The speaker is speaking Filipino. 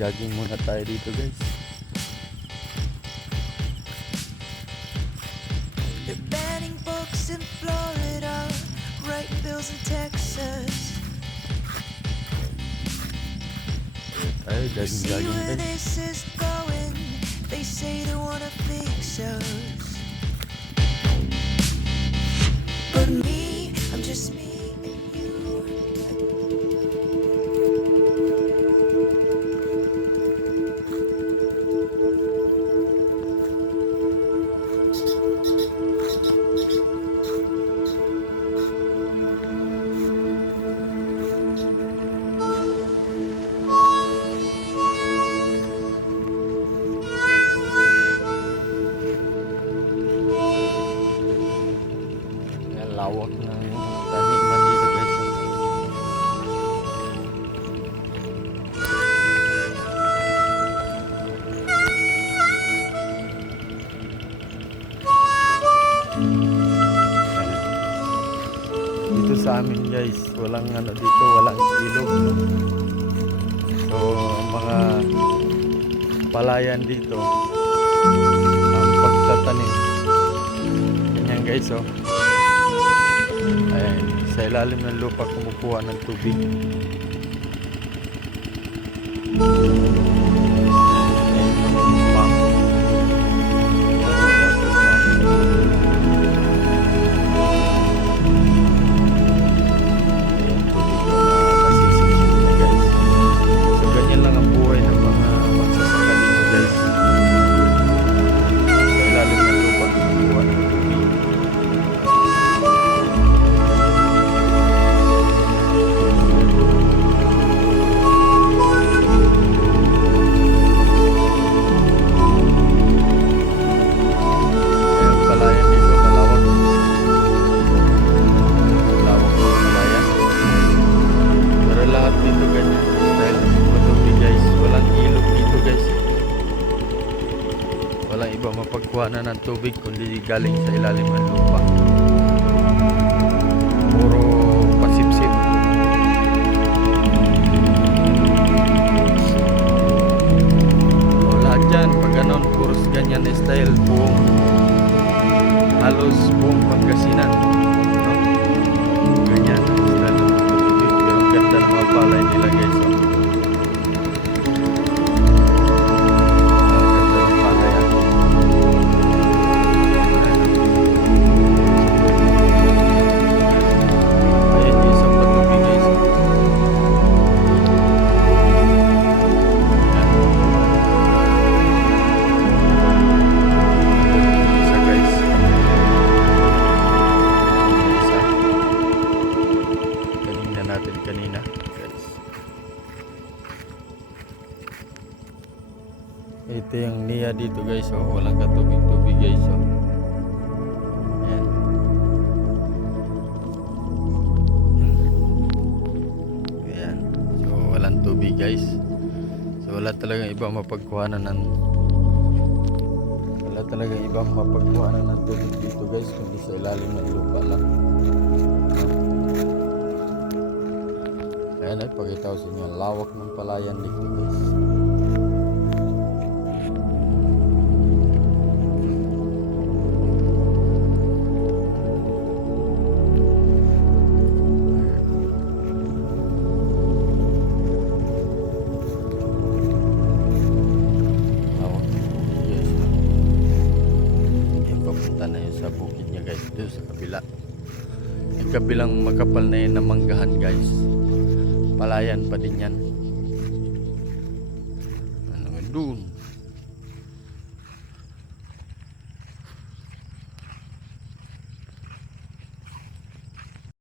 Jogging muna tayo dito guys. They're banning books in Florida, writing bills in Texas. Tayo You see jogging where guys. this is going. They say they wanna fix us, but me, I'm just me and you. Ayan, lawak ng taniman dito guys. Dito sa amin guys, walang ano dito, walang ilog. So mga palayan dito ang pagtatanim. Ganyan guys oh. Ayan, sa ilalim ng lupa kumukuha ng tubig. Walang iba mapagkuha na ng tubig kundi galing sa ilalim ng lupa. Puro pasipsip. O lahat dyan, pag ganon, puros ganyan na style, halos buong Pangasinan. No? Ganyan ang style ng tubig. Pero ang ganda ng mga palay nila guys. Oh. Kanina guys, ito yung niya dito guys oh, walang katubig-tubig guys oh. Ayan. Ayan. So walang tubig guys, so wala talagang ibang mapagkuhanan ng tubig dito guys kundi sa ilalim ng lupa lang. Ayan ay pakita ko sa inyo ang lawak ng palayan dito guys. Lawak ng bukid guys. Ayan, papunta na yun sa bukid niya guys, doon sa kabila. Yung kabilang makapal na yun na manggahan guys. Palayan pa din yan. Ano doon?